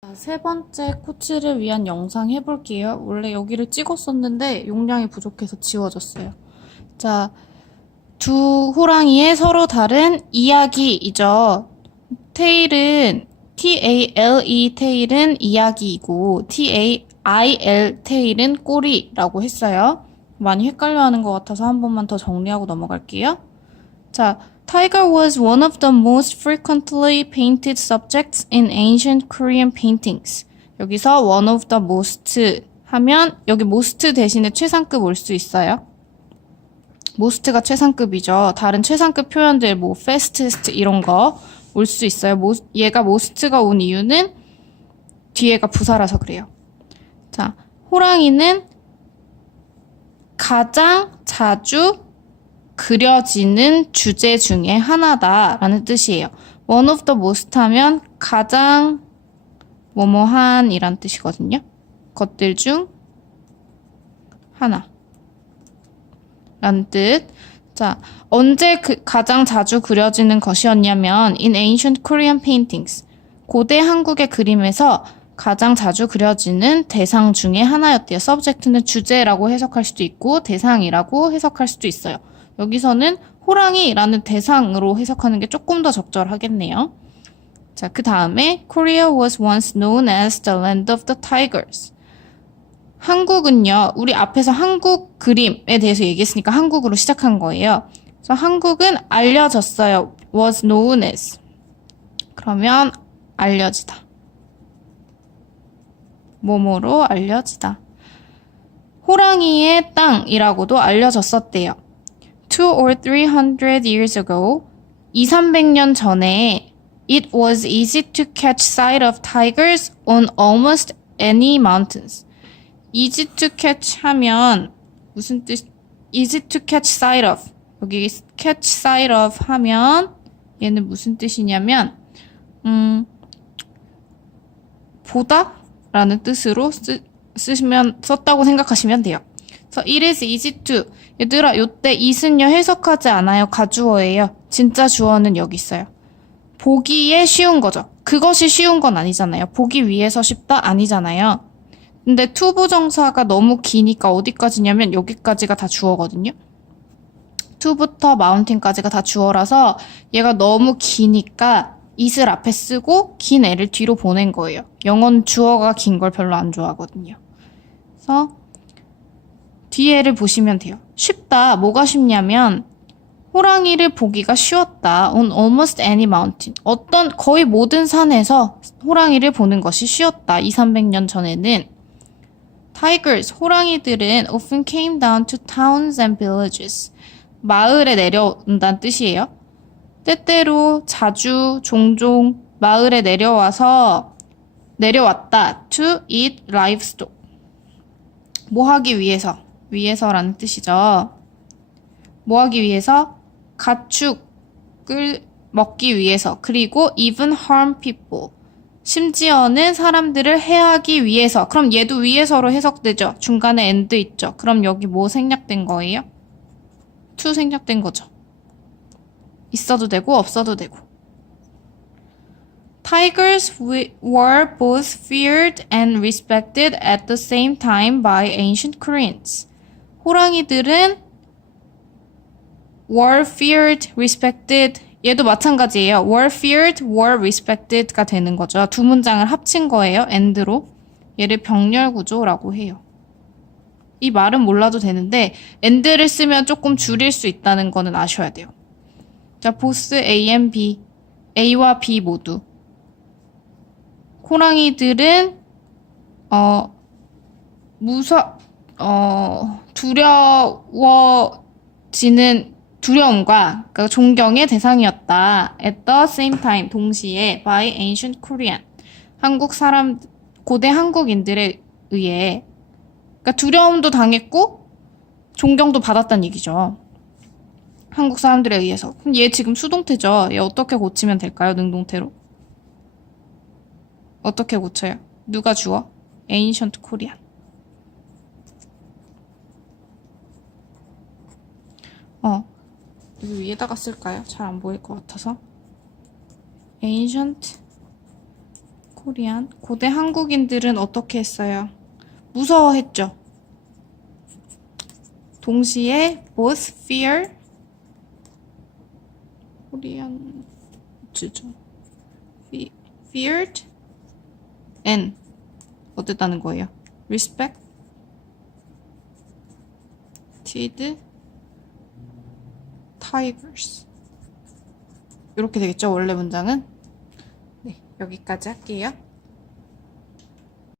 자, 세 번째 코치를 위한 영상 해볼게요. 원래 여기를 찍었었는데 용량이 부족해서 지워졌어요. 자, 두 호랑이의 서로 다른 이야기이죠. 테일은 T-A-L-E 테일은 이야기이고 T-A-I-L 테일은 꼬리라고 했어요. 많이 헷갈려 하는 것 같아서 한 번만 더 정리하고 넘어갈게요. 자, Tiger was one of the most frequently painted subjects in ancient Korean paintings. 여기서 one of the most 하면 여기 most 대신에 최상급 올 수 있어요. most가 최상급이죠. 다른 최상급 표현들 뭐 fastest 이런 거 올 수 있어요. 모- 얘가 most가 온 이유는 뒤에가 부사라서 그래요. 자, 호랑이는 가장 자주 그려지는 주제 중에 하나다라는 뜻이에요. one of the most 하면 가장 뭐뭐한 이란 뜻이거든요. 것들 중 하나. 라는 뜻. 자, 언제 그 가장 자주 그려지는 것이었냐면 in ancient Korean paintings. 고대 한국의 그림에서 가장 자주 그려지는 대상 중에 하나였대요. subject는 주제라고 해석할 수도 있고 대상이라고 해석할 수도 있어요. 여기서는 호랑이라는 대상으로 해석하는 게 조금 더 적절하겠네요. 자, 그 다음에 Korea was once known as the land of the tigers. 한국은요, 우리 앞에서 한국 그림에 대해서 얘기했으니까 한국으로 시작한 거예요. 그래서 한국은 알려졌어요. was known as. 그러면 알려지다. 뭐뭐로 알려지다. 호랑이의 땅이라고도 알려졌었대요. Two or three hundred years ago, 2, 300년 전에 it was easy to catch sight of tigers on almost any mountains. easy to catch 하면 무슨 뜻? easy to catch sight of. 여기 catch sight of 하면 얘는 무슨 뜻이냐면 음 보다 라는 뜻으로 쓰, 쓰시면 썼다고 생각하시면 돼요. 그래서 it is easy to 얘들아 요때 it은요 해석하지 않아요. 가주어예요. 진짜 주어는 여기 있어요. 보기에 쉬운 거죠. 그것이 쉬운 건 아니잖아요. 보기 위해서 쉽다 아니잖아요. 근데 투부정사가 너무 기니까 어디까지냐면 여기까지가 다 주어거든요. 투부터 마운틴까지가 다 주어라서 얘가 너무 기니까 it을 앞에 쓰고 긴 애를 뒤로 보낸 거예요. 영어는 주어가 긴 걸 별로 안 좋아하거든요. 그래서 뒤에를 보시면 돼요. 쉽다. 뭐가 쉽냐면 호랑이를 보기가 쉬웠다. On almost any mountain. 어떤 거의 모든 산에서 호랑이를 보는 것이 쉬웠다. 2, 300년 전에는 Tigers, 호랑이들은 often came down to towns and villages. 마을에 내려온다는 뜻이에요. 때때로 자주 종종 마을에 내려와서 내려왔다. To eat livestock. 뭐 하기 위해서? 위해서라는 뜻이죠. 뭐 하기 위해서? 가축을 먹기 위해서. 그리고 even harm people. 심지어는 사람들을 해하기 위해서. 그럼 얘도 위해서로 해석되죠. 중간에 and 있죠. 그럼 여기 뭐 생략된 거예요? to 생략된 거죠. 있어도 되고 없어도 되고. Tigers were both feared and respected at the same time by ancient Koreans. 호랑이들은 were feared, respected. 얘도 마찬가지예요. were feared, were respected가 되는 거죠. 두 문장을 합친 거예요. and로. 얘를 병렬 구조라고 해요. 이 말은 몰라도 되는데 and를 쓰면 조금 줄일 수 있다는 거는 아셔야 돼요. 자, 보스 A, and B, A와 B 모두. 호랑이들은 어 무서 어 두려워지는 두려움과 그 존경의 대상이었다. At the same time 동시에 by ancient Korean 한국 사람 고대 한국인들에 의해 그러니까 두려움도 당했고 존경도 받았다는 얘기죠. 한국 사람들에 의해서. 그럼 얘 지금 수동태죠. 얘 어떻게 고치면 될까요? 능동태로? 어떻게 고쳐요? 누가 주어? ancient Korean. 어, 여기 위에다가 쓸까요? 잘 안 보일 것 같아서. ancient 코리안. 고대 한국인들은 어떻게 했어요? 무서워했죠. 동시에 both fear 코리안 주죠. Fe- feared and 어땠다는 거예요? respect did tigers. 이렇게 되겠죠? 원래 문장은? 네 여기까지 할게요